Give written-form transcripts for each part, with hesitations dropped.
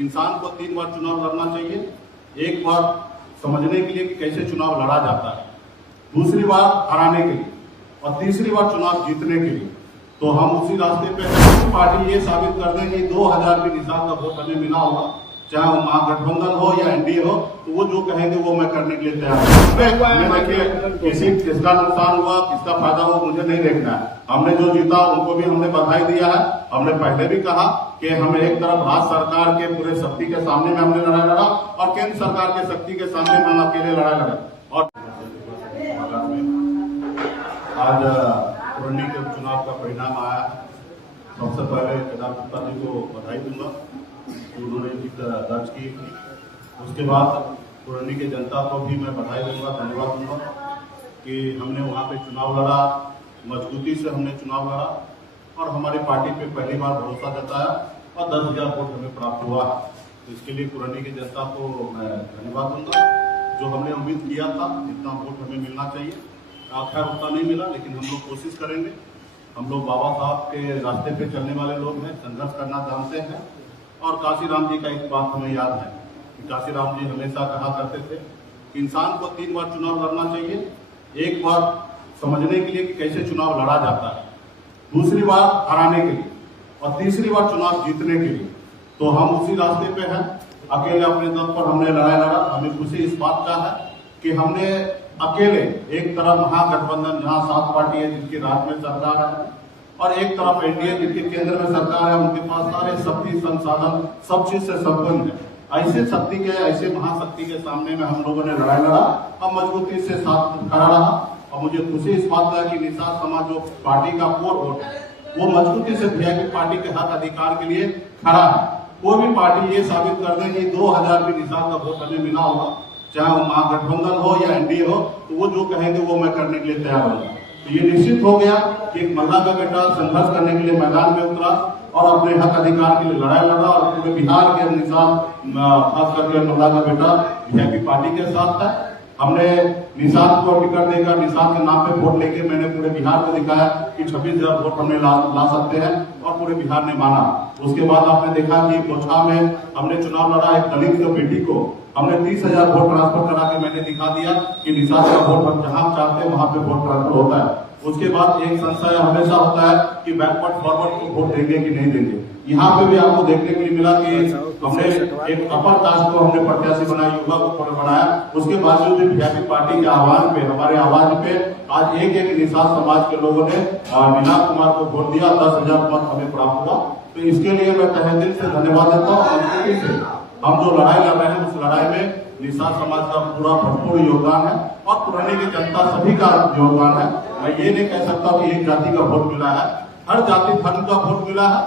इंसान को 3 बार चुनाव लड़ना चाहिए। एक बार समझने के लिए कि कैसे चुनाव लड़ा जाता है, दूसरी बार हराने के लिए और तीसरी बार चुनाव जीतने के लिए। तो हम उसी रास्ते पे हैं। पार्टी ये साबित कर दें कि 2000 के निशान का वोट हमें मिला होगा, चाहे वो महागठबंधन हो या एनडीए हो, तो वो जो कहेंगे वो मैं करने के लिए तैयार हूँ। देखिए किसका नुकसान हुआ, किसका फायदा हुआ, मुझे नहीं देखना है। हमने जो जीता उनको भी हमने बधाई दिया है। हमने पहले भी कहा कि हमें एक तरफ भारत सरकार के पूरे शक्ति के सामने में हमने लड़ाई लड़ा और केंद्र सरकार के शक्ति के सामने में हम अकेले लड़ाई लड़े। और आज कुरनी के चुनाव का परिणाम आया। सबसे पहले केदार गुप्ता जी को बधाई दूंगा कि उन्होंने जीत दर्ज की। उसके बाद कुरनी के जनता को भी मैं बधाई दूंगा, धन्यवाद दूंगा कि हमने वहाँ पे चुनाव लड़ा, मजबूती से हमने चुनाव लड़ा और हमारी पार्टी पे पहली बार भरोसा जताया और 10,000 वोट हमें प्राप्त हुआ। तो इसके लिए कुरनी की जनता को मैं धन्यवाद दूंगा। जो हमने उम्मीद किया था जितना वोट हमें मिलना चाहिए, खैर उतना नहीं मिला, लेकिन हम लोग कोशिश करेंगे। हम लोग बाबा साहब के रास्ते पे चलने वाले लोग हैं, संघर्ष करना जानते हैं। और काशीराम जी का एक बात हमें याद है कि काशीराम जी हमेशा कहा करते थे कि इंसान को 3 बार चुनाव लड़ना चाहिए। एक बार समझने के लिए कि कैसे चुनाव लड़ा जाता है, दूसरी बार हराने के लिए और तीसरी बार चुनाव जीतने के लिए। तो हम उसी रास्ते पे हैं। अकेले अपने दम पर हमने लड़ाई लड़ा। हमें खुशी इस बात का है कि हमने अकेले एक तरफ महागठबंधन जहां 7 पार्टी है जिनकी राज्य में सरकार है और एक तरफ एनडीए जिनके केंद्र में सरकार है, उनके पास सारे शक्ति संसाधन सब चीज से संपन्न है। ऐसे शक्ति के, ऐसे महाशक्ति के सामने में हम लोगों ने लड़ाई लड़ा और मजबूती से साथ खड़ा रहा। और मुझे खुशी इस बात का है कि निषाद समाज जो पार्टी का कोर वोट है वो मजबूती से वीआईपी पार्टी के हक अधिकार के लिए खड़ा है। कोई भी पार्टी ये साबित कर दे कि 2000 के निषाद का वोट हमें मिला होगा, चाहे वो महागठबंधन हो या एनडीए हो, तो वो जो कहेंगे वो मैं करने के लिए तैयार हूँ। तो ये निश्चित हो गया कि एक मल्ला का बेटा संघर्ष करने के लिए मैदान में उतरा और अपने हक अधिकार के लिए लड़ाई लड़ा और पूरे बिहार के निशान, खास करके मल्ला का बेटा वीआईपी पार्टी के साथ है। हमने निशाद को टिकट देकर निशाद के नाम पे वोट लेके मैंने पूरे बिहार को दिखाया कि 26,000 वोट हमने ला सकते हैं और पूरे बिहार ने माना। उसके बाद आपने देखा कि पोछा में हमने चुनाव लड़ा, एक दलित की बेटी को हमने 30,000 वोट ट्रांसफर करा के मैंने दिखा दिया कि निशाद का वोट हम जहां चाहते हैं वहां पे वोट ट्रांसफर होता है। उसके बाद एक संशय हमेशा होता है कि बैकवर्ड फॉरवर्ड को वोट देंगे कि नहीं देंगे। यहाँ पे भी आपको देखने के लिए मिला कि हमने एक अपर कास्ट को हमने प्रत्याशी बनाया, युवा को बनाया। उसके बावजूद भी वीआईपी पार्टी के आह्वान पे, हमारे आवाज पे आज एक निषाद समाज के लोगों ने मीनाल कुमार को वोट दिया, 10,000 मत हमें प्राप्त हुआ। तो इसके लिए मैं तहे दिल से धन्यवाद देता हूँ। हम जो लड़ाई लड़ रहे हैं उस लड़ाई में निषाद समाज का पूरा भरपूर योगदान है और पुरानी की जनता सभी का योगदान है। मैं ये नहीं कह सकता कि एक जाति का वोट मिला है, हर जाति धर्म का वोट मिला है।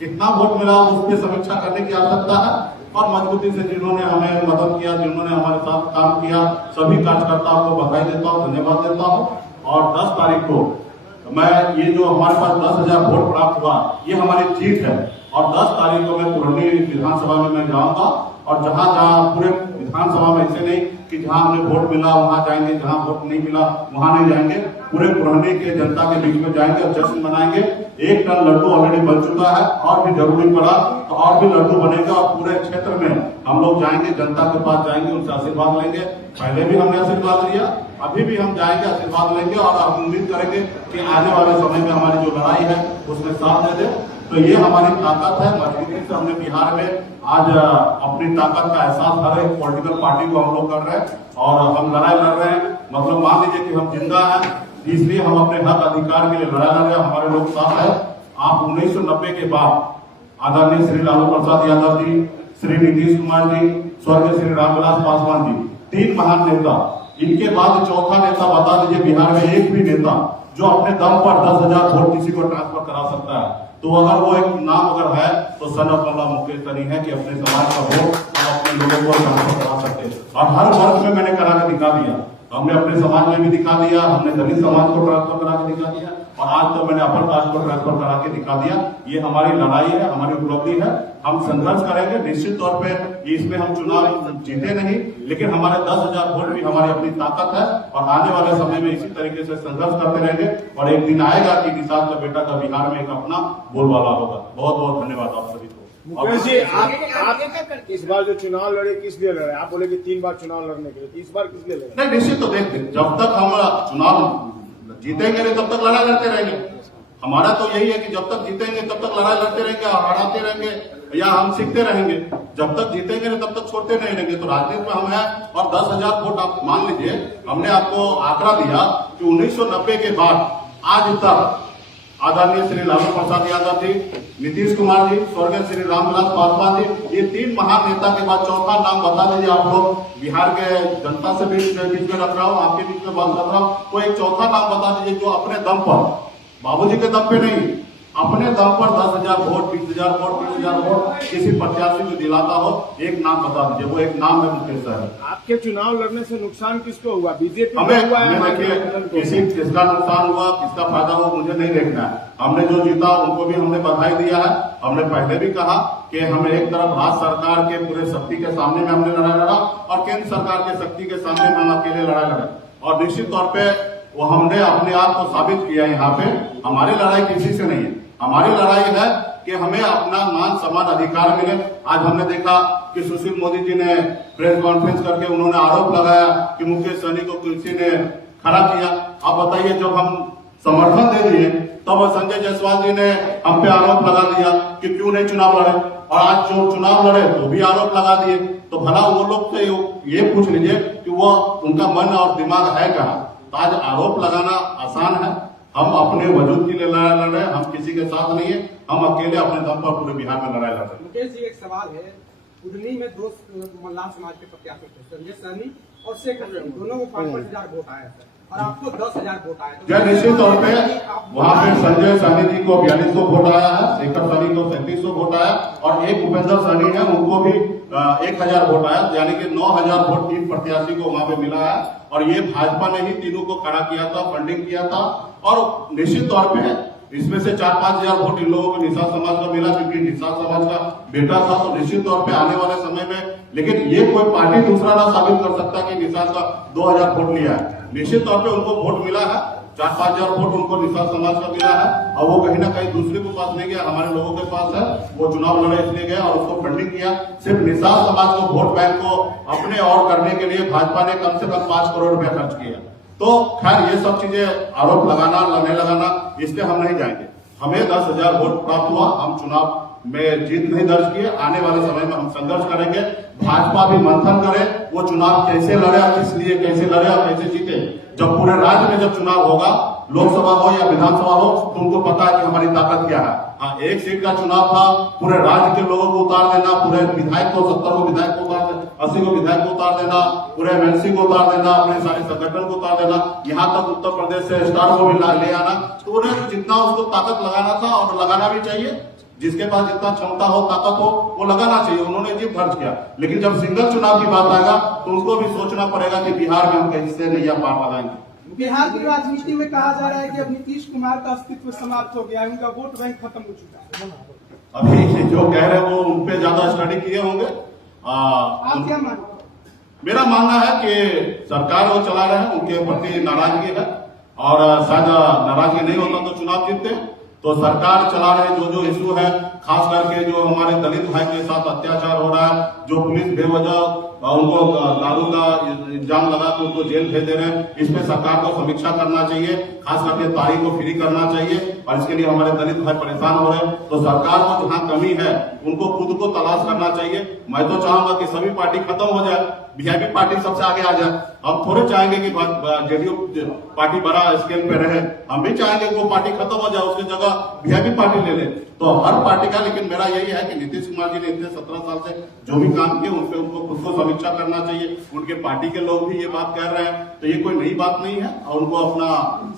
कितना वोट मिला उसकी समीक्षा करने की आवश्यकता है और मजबूती से जिन्होंने हमें मदद किया, जिन्होंने हमारे साथ काम किया, सभी कार्यकर्ताओं को बधाई देता हूँ, धन्यवाद देता हूँ। और 10 तारीख को मैं ये जो हमारे पास 10,000 वोट प्राप्त हुआ ये हमारी जीत है और 10 तारीख को मैं पुरानी विधानसभा में मैं जाऊंगा और जहां जहां पूरे विधानसभा में ऐसे नहीं कि जहां हमें वोट मिला वहां जाएंगे, जहां वोट नहीं मिला वहां नहीं जाएंगे, पूरे पुराने के जनता के बीच में जाएंगे और जश्न मनाएंगे। 1 टन लड्डू ऑलरेडी बन चुका है और भी जरूरी पड़ा तो और भी लड्डू बनेगा और पूरे क्षेत्र में हम लोग जाएंगे, जनता के पास जाएंगे, उनसे आशीर्वाद लेंगे। पहले भी हमने आशीर्वाद लिया, अभी भी हम जाएंगे, आशीर्वाद लेंगे और हम उम्मीद करेंगे कि आने वाले समय में हमारी जो लड़ाई है उसमें साथ दे दे। तो ये हमारी ताकत है। मजबूती से हमने बिहार में आज अपनी ताकत का एहसास हर एक पॉलिटिकल पार्टी को हम लोग कर रहे हैं और हम लड़ाई लड़ रहे हैं। मतलब मान लीजिए कि हम जिंदा हैं, इसलिए हम अपने हक अधिकार के लिए लड़ाई लड़ रहे हैं। हमारे लोग साथ है। आप 1990 के बाद आदरणीय श्री लालू प्रसाद यादव जी, श्री नीतीश कुमार जी, स्वर्गीय श्री रामविलास पासवान जी, 3 महान नेता। इनके बाद चौथा नेता बता दीजिए बिहार में एक भी नेता जो अपने दम पर 10,000 वोट किसी को ट्रांसफर करा सकता है। तो अगर वो एक नाम अगर है तो सन ऑफ मल्ला मुकेश सनी है कि अपने समाज का वोट हम अपने लोगों को ट्रांसफर करा सकते हैं। और हर वर्ग में मैंने करा के दिखा दिया। हमने अपने समाज में भी दिखा दिया, हमने दलित समाज को ट्रांसफर करा के दिखा दिया और आज तो मैंने अपर कास्ट को ट्रांसफर करा के दिखा दिया। ये हमारी लड़ाई है, हमारी उपलब्धि है। हम संघर्ष करेंगे निश्चित तौर पे। इसमें हम चुनाव जीते नहीं, लेकिन हमारे 10,000 वोट भी हमारी अपनी ताकत है और आने वाले समय में इसी तरीके से संघर्ष करते रहेंगे और एक दिन आएगा कि निषाद का बेटा का बिहार में एक अपना बोलबाला होगा। बहुत बहुत धन्यवाद आप सभी को। मुकेश जी, आप इस बार जो चुनाव लड़े किस लिए लड़े? आप बोले कि 3 बार चुनाव लड़ने के लिए, तो इस बार किस लिए लड़े? नहीं, निश्चित तो देखते जब तक हम चुनाव जीतेंगे नहीं तब तक लड़ाई लड़ते रहेंगे। हमारा तो यही है कि जब तक जीतेंगे तब तक लड़ाई लड़ते रहेंगे और हराते रहेंगे या हम सीखते रहेंगे। जब तक जीतेंगे नहीं तब तक छोड़ते नहीं रहेंगे। तो राजनीति में हम हैं और 10,000 वोट आप मान लीजिए, हमने आपको आंकड़ा दिया कि 1990 के बाद आज तक आदरणीय श्री लालू प्रसाद यादव जी, नीतीश कुमार जी, स्वर्गीय श्री रामविलास पासवान जी, ये 3 महान नेता के बाद चौथा नाम बता दीजिए आप लोग। बिहार के जनता से बीच में रख रहा हूँ, आपके बीच में बात कर रहा हूँ, तो एक चौथा नाम बता दीजिए जो अपने दम पर, बाबूजी के दम पे नहीं, अपने दम पर 10,000 वोट, 20,000 वोट, 20,000 वोट किसी प्रत्याशी को दिलाता हो, एक नाम बता दीजिए। वो एक नाम है मुकेश साहब। आपके चुनाव लड़ने से नुकसान किसको हुआ? बीजेपी हमें देखिए, किसका नुकसान हुआ, किसका फायदा हुआ, मुझे नहीं देखना है। हमने जो जीता उनको भी हमने बधाई दिया है। हमने पहले भी कहा कि हम एक तरफ राज्य सरकार के पूरे शक्ति के सामने में हमने लड़ाई लड़ा और केंद्र सरकार के शक्ति के सामने में हम अकेले लड़ाई लड़े, और निश्चित तौर पे वो हमने अपने आप को साबित किया। यहाँ पे हमारी लड़ाई किसी से नहीं है, हमारी लड़ाई है कि हमें अपना मान सम्मान अधिकार मिले। आज हमने देखा कि सुशील मोदी जी ने प्रेस कॉन्फ्रेंस करके उन्होंने आरोप लगाया कि मुकेश सहनी को किसी ने खड़ा किया। अब बताइए, जब हम समर्थन दे दिए तब संजय जायसवाल जी ने हम पे आरोप लगा दिया कि क्यों नहीं चुनाव लड़े, और आज जो चुनाव लड़े तो भी आरोप लगा दिए। तो भला वो लोग से ये पूछ लीजिए कि वो उनका मन और दिमाग है कहाँ। तो आज आरोप लगाना आसान है। हम अपने वजूद के लिए लड़ाई लड़ रहे हैं, हम किसी के साथ नहीं है, हम अकेले अपने दम पर पूरे बिहार में लड़ाई लड़ रहे हैं। मुकेश जी, एक सवाल है, कुडनी में 2 मल्लाह समाज के प्रत्याशी थे, संजय सहनी और शेखर सिंह, दोनों को 5,000 वोट आया था और आपको 10,000 वोट आया। निश्चित तौर पे वहाँ पे संजय सहनी जी को 4200 वोट आया है, शेखर सहनी को 3700 वोट आया, और एक उपेंद्र सहनी है उनको भी 1,000 वोट आया, यानी कि 9,000 वोट 3 प्रत्याशी को वहाँ पे मिला है। और ये भाजपा ने ही तीनों को खड़ा किया था, फंडिंग किया था, और निश्चित तौर पे इसमें से 4-5,000 वोट इन लोगों को निषाद समाज का मिला, क्योंकि निषाद समाज का बेटा था। तो निश्चित तौर पे आने वाले समय में, लेकिन ये कोई पार्टी दूसरा ना साबित कर सकता कि निषाद का 2,000 वोट लिया है। निश्चित तौर पे उनको वोट मिला है, 4-5,000 वोट उनको निषाद समाज का मिला है, और वो कहीं ना कहीं दूसरे के पास नहीं गया, हमारे लोगों के पास है। वो चुनाव लड़े इसलिए गया और उसको फंडिंग किया। सिर्फ निषाद समाज को वोट बैंक को अपने और करने के लिए भाजपा ने कम से कम 5 करोड़ रुपया खर्च किया। तो खैर, ये सब चीजें आरोप लगाना लड़ने लगाना, इसलिए हम नहीं जाएंगे। हमें 10,000 वोट प्राप्त हुआ, हम चुनाव में जीत नहीं दर्ज किए। आने वाले समय में हम संघर्ष करेंगे, भाजपा भी मंथन करे वो चुनाव कैसे लड़े, किस लिए कैसे लड़े और कैसे जीते। जब पूरे राज्य में जब चुनाव होगा, लोकसभा हो या विधानसभा हो, तुमको पता है कि हमारी ताकत क्या है। हाँ, एक सीट का चुनाव था, पूरे राज्य के लोगों को उतार देना, पूरे विधायक को 70 को विधायक को उतार देना, 80 को विधायक को उतार देना, पूरे एमएलसी को उतार देना, अपने सारे संगठन को उतार देना, यहाँ तक उत्तर प्रदेश से स्टार को भी ले आना। तो उन्हें जितना उसको ताकत लगाना था और लगाना भी चाहिए, जिसके पास जितना क्षमता हो, ताकत हो, वो लगाना चाहिए। उन्होंने जीत दर्ज किया, लेकिन जब सिंगल चुनाव की बात आएगा तो उनको भी सोचना पड़ेगा कि बिहार में हम कैसे नैया पार लगाएंगे। बिहार की राजनीति में कहा जा रहा है कि अब नीतीश कुमार का अस्तित्व समाप्त हो गया है, उनका वोट बैंक खत्म हो चुका है। अभी जो कह रहे हैं वो उन पे ज्यादा स्टडी किए होंगे। आप क्या मानते? मेरा मानना है कि सरकार वो चला रहे हैं, उनके प्रति नाराजगी है, और शायद नाराजगी नहीं होता तो चुनाव जीतते। तो सरकार चला रहे जो इशू है, खास करके जो हमारे दलित भाई के साथ अत्याचार हो रहा है, जो पुलिस बेवजह उनको दारू का इल्जाम लगा के उनको जेल भेज दे रहे हैं, इस पे सरकार को समीक्षा करना चाहिए। खास करके तारीख को फ्री करना चाहिए, और इसके लिए हमारे दलित भाई परेशान हो रहे हैं। तो सरकार को जहाँ कमी है उनको खुद को तलाश करना चाहिए। मैं तो चाहूंगा कि सभी पार्टी खत्म हो जाए, वीआईपी पार्टी सबसे आगे आ जाए। हम थोड़े चाहेंगे कि जेडीयू पार्टी बड़ा स्केल पे रहे, हम भी चाहेंगे कि वो पार्टी खत्म हो जाए, उसकी जगह वीआईपी पार्टी ले ले। तो हर पार्टी का, लेकिन मेरा यही है कि नीतीश कुमार जी ने इतने 17 साल से जो भी काम किए उन पे उनको खुद को समीक्षा करना चाहिए। उनके पार्टी के लोग भी ये बात कह रहे हैं, तो ये कोई नई बात नहीं है, और उनको अपना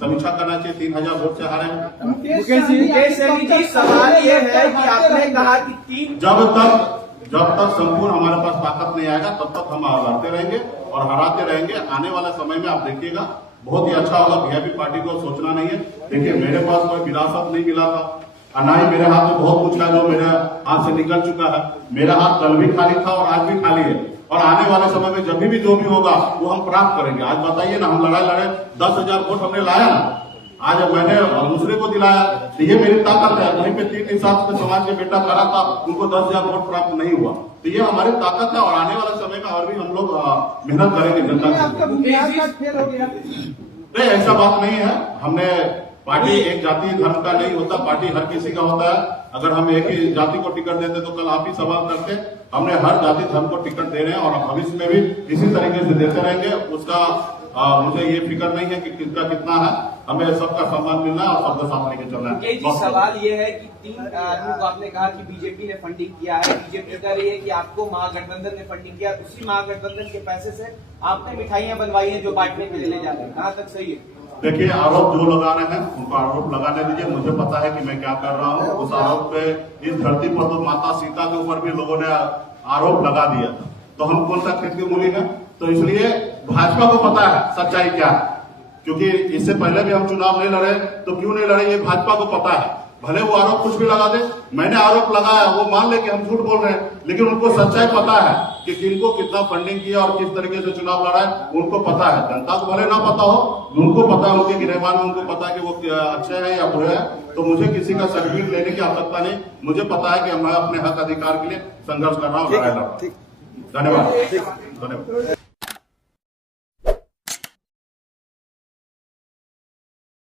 समीक्षा करना चाहिए। 3,000 वोट से हारे हैं। मुकेश जी, सवाल ये है कि आपने कहा कि जब तक संपूर्ण हमारे पास ताकत नहीं आएगा तब तक हम लड़ते रहेंगे और हराते रहेंगे। आने वाले समय में आप देखिएगा बहुत ही अच्छा होगा। वीआईपी पार्टी को सोचना नहीं है। देखिए, मेरे पास कोई विरासत नहीं मिला था, और ना ही मेरे हाथ में बहुत कुछ है जो मेरे हाथ से निकल चुका है। मेरा हाथ कल भी खाली था और आज भी खाली है, और आने वाले समय में जब भी जो भी होगा वो हम प्राप्त करेंगे। आज बताइए ना, हम लड़ाई लड़े, 10,000 वोट हमने लाया ना, आज मैंने दूसरे को दिलाया, तो ये मेरी ताकत है। वहीं पे 3 हिसाब से समाज के बेटा खड़ा था, उनको 10,000 वोट प्राप्त नहीं हुआ, तो ये हमारी ताकत है। और आने वाला समय में और भी हम लोग मेहनत करेंगे जनता के आपका बुनियाद का फेल हो गया। नहीं, ऐसा बात नहीं है। हमने पार्टी एक जाति धर्म का नहीं होता, पार्टी हर किसी का होता है। अगर हम एक ही जाति को टिकट देते तो कल आप ही सवाल करते। हमने हर जाति धर्म को टिकट दे रहे हैं और भविष्य में भी इसी तरीके से देते रहेंगे। उसका मुझे ये फिक्र नहीं है कि किसका कितना है, हमें सबका सम्मान मिलना है और सबका साथ लेके चलना है। जी, सवाल ये है कि 3 आदमी को आपने कहा कि बीजेपी ने फंडिंग किया है, बीजेपी कह रही है कि आपको महागठबंधन ने फंडिंग किया, उसी महागठबंधन के पैसे से आपने मिठाइयां बनवाई हैं जो बांटने के लिए ले जाते हैं, कहाँ तक सही है? देखिए, आरोप जो लगा रहे हैं उनको आरोप लगाने दीजिए। मुझे पता है कि मैं क्या कर रहा हूँ। उस आरोप पे इस धरती पर तो माता सीता के ऊपर भी लोगों ने आरोप लगा दिया था, तो हम कौन सा खेत की मूली है? तो इसलिए भाजपा को पता है सच्चाई क्या है, क्योंकि इससे पहले भी हम चुनाव नहीं लड़े, तो क्यों नहीं लड़े ये भाजपा को पता है। भले वो आरोप कुछ भी लगा दे, मैंने आरोप लगाया, वो मान ले कि हम झूठ बोल रहे हैं, लेकिन उनको सच्चाई पता है कि किनको कितना फंडिंग किया और किस तरीके से चुनाव लड़ा है, उनको पता है। जनता को भले ना पता हो, उनको पता है, उनके गिरेबान में उनको पता है कि वो अच्छे हैं या बुरे हैं। तो मुझे किसी का सर्टिफिकेट लेने की आवश्यकता नहीं। मुझे पता है कि मैं अपने हक अधिकार के लिए संघर्ष कर रहा हूँ, लड़ाई लड़ रहा हूँ। धन्यवाद।